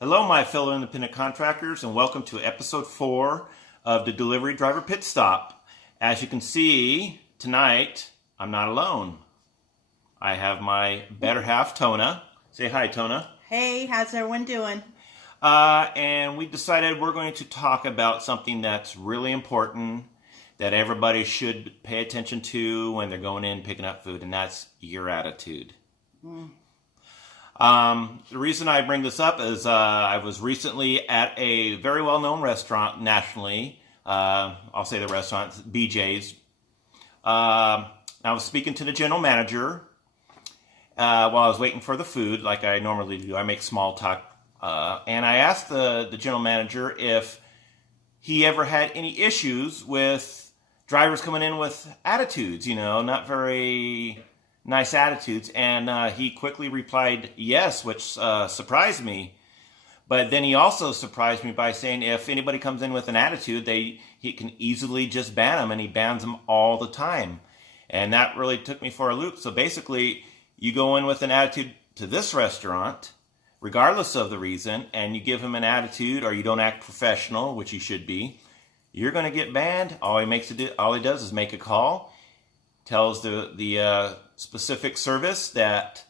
Hello, my fellow independent contractors, and welcome to episode 4 of the Delivery Driver Pit Stop. As you can see, tonight, I'm not alone. I have my better half, Tona. Say hi, Tona. Hey, how's everyone doing? And we decided we're going to talk about something that's really important that everybody should pay attention to when they're going in picking up food, and that's your attitude. The reason I bring this up is I was recently at a very well-known restaurant nationally. I'll say the restaurant, BJ's. I was speaking to the general manager while I was waiting for the food, like I normally do. I make small talk. And I asked the general manager if he ever had any issues with drivers coming in with attitudes, not very nice attitudes, and he quickly replied yes, which surprised me. But then he also surprised me by saying if anybody comes in with an attitude, he can easily just ban them, and he bans them all the time. And that really took me for a loop. So basically, you go in with an attitude to this restaurant, regardless of the reason, and you give him an attitude or you don't act professional, which you should be, you're going to get banned. All he does is make a call, tells the specific service that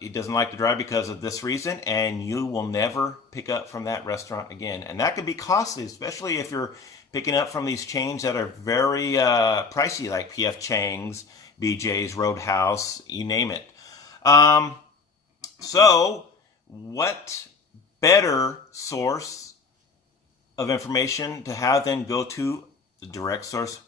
he doesn't like to drive because of this reason, and you will never pick up from that restaurant again. And that could be costly, especially if you're picking up from these chains that are very pricey, like P.F. Chang's, BJ's, Roadhouse, you name it. So what better source of information to have than go to the direct source,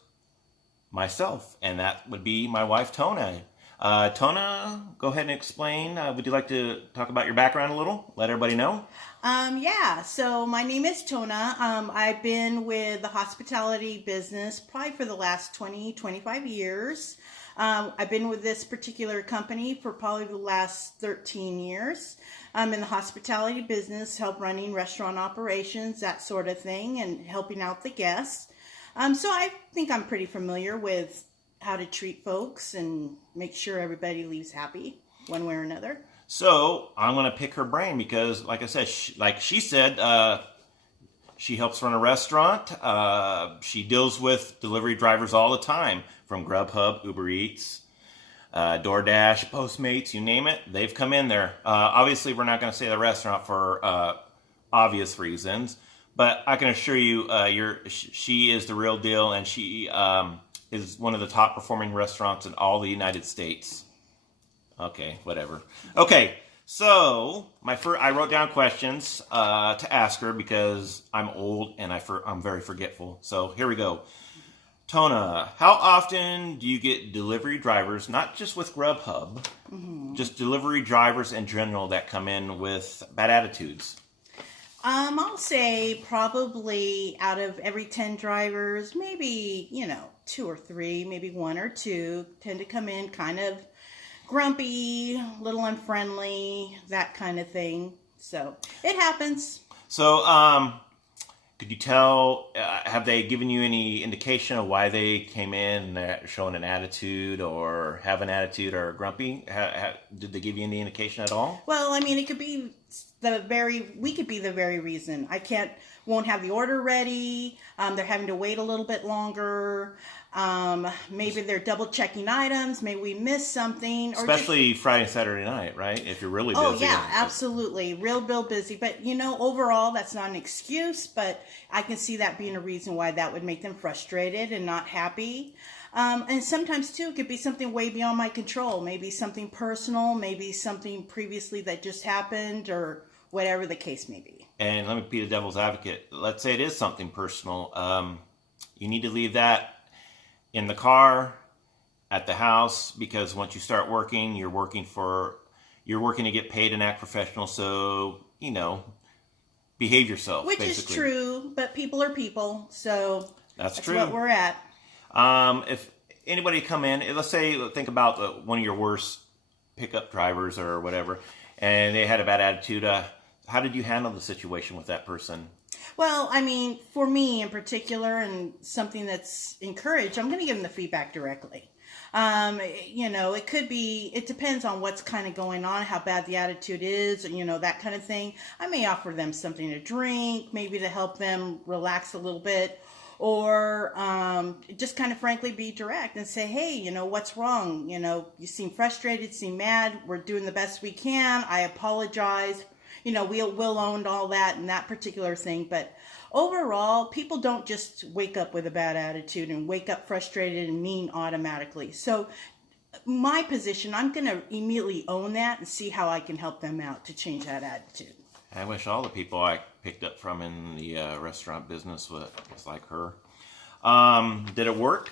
myself, and that would be my wife, Tona. Tona, go ahead and explain. Would you like to talk about your background a little? Let everybody know. Yeah, so my name is Tona. I've been with the hospitality business probably for the last 25 years. I've been with this particular company for probably the last 13 years. I'm in the hospitality business, help running restaurant operations, that sort of thing, and helping out the guests. So I think I'm pretty familiar with how to treat folks and make sure everybody leaves happy one way or another. So I'm going to pick her brain because, like I said, she said, she helps run a restaurant. She deals with delivery drivers all the time, from Grubhub, Uber Eats, DoorDash, Postmates, you name it. They've come in there. Obviously, we're not going to say the restaurant for obvious reasons. But I can assure you, she is the real deal, and she is one of the top performing restaurants in all the United States. Okay, whatever. Okay, so I wrote down questions to ask her because I'm old and I'm very forgetful. So here we go. Tona, how often do you get delivery drivers, not just with Grubhub, just delivery drivers in general that come in with bad attitudes? I'll say probably out of every 10 drivers, maybe, 2 or 3, maybe 1 or 2 tend to come in kind of grumpy, little unfriendly, that kind of thing. So it happens. So, could you tell, have they given you any indication of why they came in and they're showing an attitude or have an attitude or grumpy? Did they give you any indication at all? Well, I mean, it could be we could be the very reason. Won't have the order ready. They're having to wait a little bit longer. Maybe they're double checking items. Maybe we missed something. Especially Friday and Saturday night, right? If you're really busy. Oh, yeah, absolutely. Real busy. But, overall, that's not an excuse, but I can see that being a reason why that would make them frustrated and not happy. And sometimes, too, it could be something way beyond my control. Maybe something personal, maybe something previously that just happened, or whatever the case may be. And let me be the devil's advocate. Let's say it is something personal. You need to leave that in the car, at the house, because once you start working, you're working to get paid and act professional. So, behave yourself. Which basically. Is true, but people are people, so that's true. What we're at. If anybody come in, let's say, think about one of your worst pickup drivers or whatever, and they had a bad attitude. How did you handle the situation with that person? Well, I mean, for me in particular, and something that's encouraged, I'm going to give them the feedback directly. It could be, it depends on what's kind of going on, how bad the attitude is, that kind of thing. I may offer them something to drink, maybe to help them relax a little bit, or just kind of frankly be direct and say, hey, what's wrong? You seem frustrated, seem mad. We're doing the best we can. I apologize. We'll own all that and that particular thing. But overall, people don't just wake up with a bad attitude and wake up frustrated and mean automatically. So my position, I'm going to immediately own that and see how I can help them out to change that attitude. I wish all the people I picked up from in the restaurant business was like her. Did it work?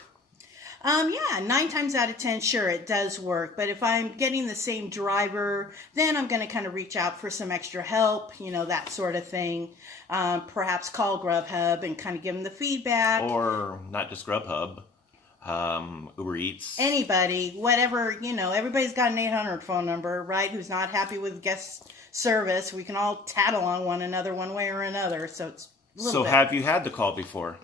Yeah, 9 times out of 10, sure, it does work. But if I'm getting the same driver, then I'm going to kind of reach out for some extra help, that sort of thing. Perhaps call Grubhub and kind of give them the feedback. Or not just Grubhub, Uber Eats. Anybody, whatever, everybody's got an 800 phone number, right? Who's not happy with guest service. We can all tattle on one another one way or another. So it's a little bit. Have you had to call before?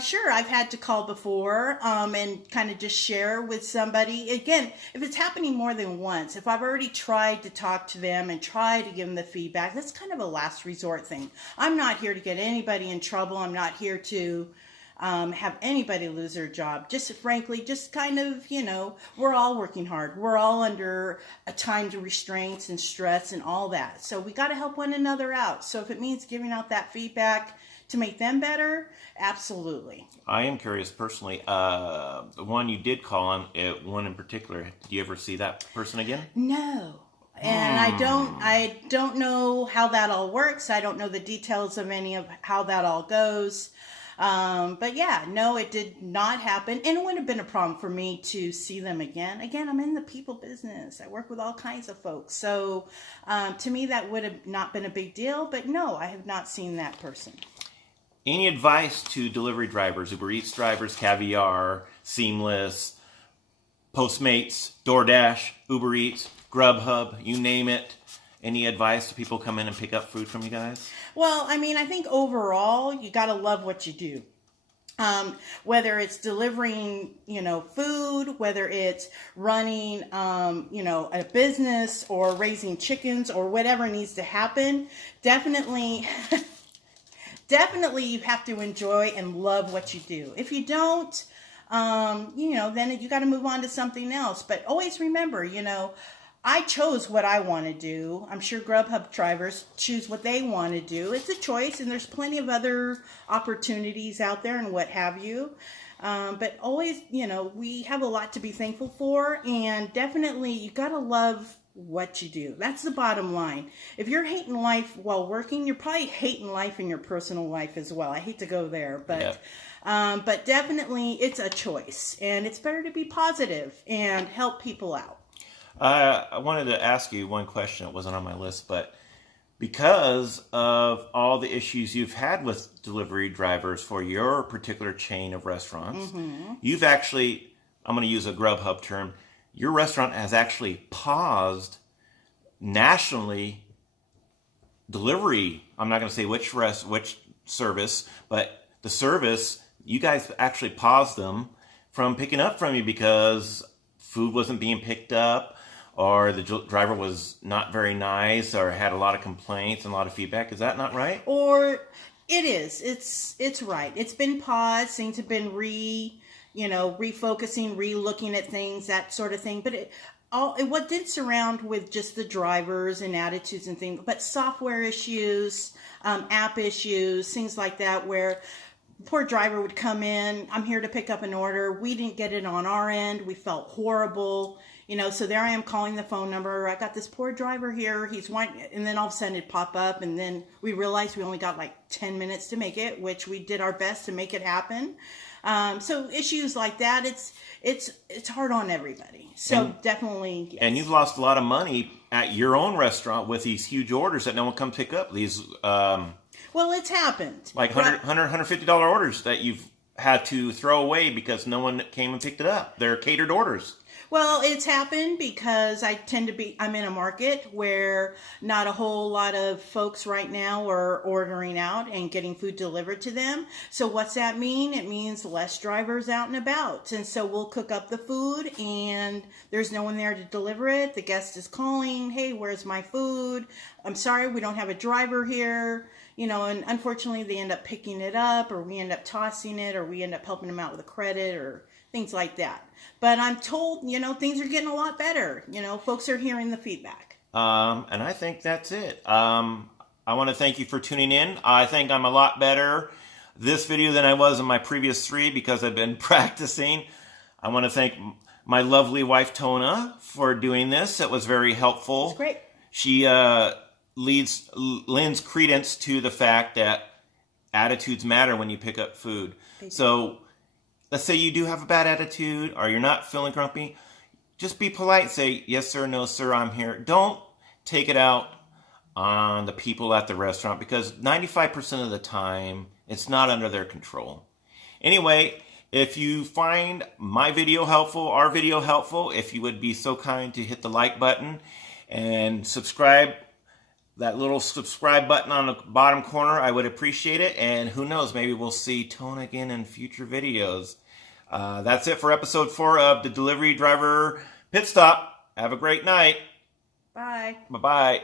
Sure, I've had to call before and kind of just share with somebody. Again, if it's happening more than once, if I've already tried to talk to them and try to give them the feedback, that's kind of a last resort thing. I'm not here to get anybody in trouble. I'm not here to have anybody lose their job. Just frankly, just kind of, we're all working hard. We're all under a time to restraints and stress and all that. So we got to help one another out. So if it means giving out that feedback to make them better, absolutely. I am curious personally, the one you did call on, one in particular, did you ever see that person again? No. And I don't know how that all works. I don't know the details of any of how that all goes. But yeah, no, it did not happen. And it wouldn't have been a problem for me to see them again. Again, I'm in the people business. I work with all kinds of folks. So to me, that would have not been a big deal. But no, I have not seen that person. Any advice to delivery drivers, Uber Eats drivers, Caviar, Seamless, Postmates, DoorDash, Uber Eats, Grubhub, you name it? Any advice to people come in and pick up food from you guys? Well, I think overall, you got to love what you do. Whether it's delivering, food, whether it's running, a business or raising chickens or whatever needs to happen, definitely you have to enjoy and love what you do. If you don't, then you got to move on to something else. But always remember, I chose what I want to do. I'm sure Grubhub drivers choose what they want to do. It's a choice, and there's plenty of other opportunities out there and what have you. But always, we have a lot to be thankful for, and definitely you got to love what you do. That's the bottom line. If you're hating life while working, you're probably hating life in your personal life as well. I hate to go there, but but definitely it's a choice, and it's better to be positive and help people out. I wanted to ask you one question. It wasn't on my list, but because of all the issues you've had with delivery drivers for your particular chain of restaurants, you've actually, I'm going to use a Grubhub term, your restaurant has actually paused nationally delivery. I'm not going to say which service, but the service, you guys actually paused them from picking up from you because food wasn't being picked up, or the driver was not very nice, or had a lot of complaints and a lot of feedback. Is that not right? Or it is. It's right. It's been paused. Things have been refocusing, re-looking at things, that sort of thing. But what did surround with just the drivers and attitudes and things, but software issues, app issues, things like that, where the poor driver would come in, I'm here to pick up an order. We didn't get it on our end. We felt horrible. So there I am calling the phone number. I got this poor driver here. And then all of a sudden it'd pop up, and then we realized we only got like 10 minutes to make it, which we did our best to make it happen. So issues like that, it's hard on everybody. So definitely, yes. And you've lost a lot of money at your own restaurant with these huge orders that no one come pick up. These, well, it's happened. Like $150 orders that you've had to throw away because no one came and picked it up. They're catered orders. Well, it's happened because I'm in a market where not a whole lot of folks right now are ordering out and getting food delivered to them. So what's that mean? It means less drivers out and about. And so we'll cook up the food and there's no one there to deliver it. The guest is calling, hey, where's my food? I'm sorry, we don't have a driver here. And unfortunately they end up picking it up, or we end up tossing it, or we end up helping them out with a credit or things like that. But I'm told, things are getting a lot better. Folks are hearing the feedback. And I think that's it. I want to thank you for tuning in. I think I'm a lot better this video than I was in my previous 3 because I've been practicing. I want to thank my lovely wife, Tona, for doing this. It was very helpful. It's great. She lends credence to the fact that attitudes matter when you pick up food. So let's say you do have a bad attitude or you're not feeling grumpy. Just be polite. Say, yes, sir, no, sir, I'm here. Don't take it out on the people at the restaurant because 95% of the time, it's not under their control. Anyway, if you find my video helpful, our video helpful, if you would be so kind to hit the like button and subscribe, that little subscribe button on the bottom corner, I would appreciate it. And who knows, maybe we'll see Tona again in future videos. That's it for episode 4 of the Delivery Driver Pit Stop. Have a great night. Bye. Bye-bye.